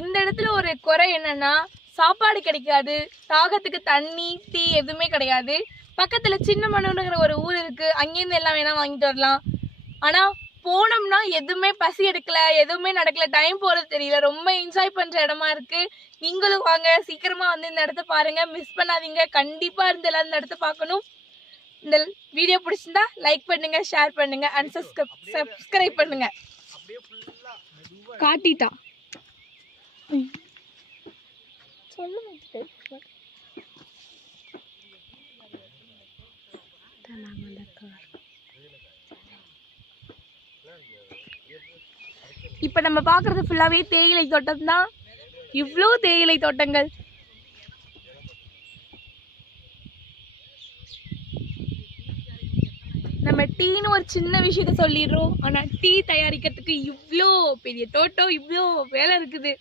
இந்த இடத்துல ஒரு குறை என்னன்னா சாப்பாடு கிடைக்காது, தாகத்துக்கு தண்ணி டீ எதுவுமே கிடையாது. பக்கத்துல சின்னமனூர்ங்கிற ஒரு ஊர் இருக்கு, அங்கேருந்து எல்லாம் வேணா வாங்கிட்டு வரலாம். ஆனா போனோம்னா எதுவுமே பசி எடுக்கல, எதுவுமே நடக்கல, டைம் போறது தெரியல. ரொம்ப என்ஜாய் பண்ற இடமா இருக்கு. நீங்களும் வாங்க, சீக்கிரமா வந்து இந்த இடத்த பாருங்க, மிஸ் பண்ணாதீங்க. கண்டிப்பா இருந்து எல்லாரும் இந்த இடத்த பார்க்கணும். இந்த வீடியோ பிடிச்சிருந்தா லைக் பண்ணுங்க, ஷேர் பண்ணுங்க அண்ட் சப்ஸ்கிரைப் பண்ணுங்க. காட்டிட்டா இப்ப நம்ம பாக்குறது ஃபுல்லாவே தேயிலை தோட்டம் தான். இவ்ளோ தேயிலை தோட்டங்கள். நம்ம டீன்னு ஒரு சின்ன விஷயத்த சொல்லிடுறோம், ஆனா டீ தயாரிக்கிறதுக்கு இவ்ளோ பெரிய தோட்டம், இவ்ளோ வேலை இருக்குது.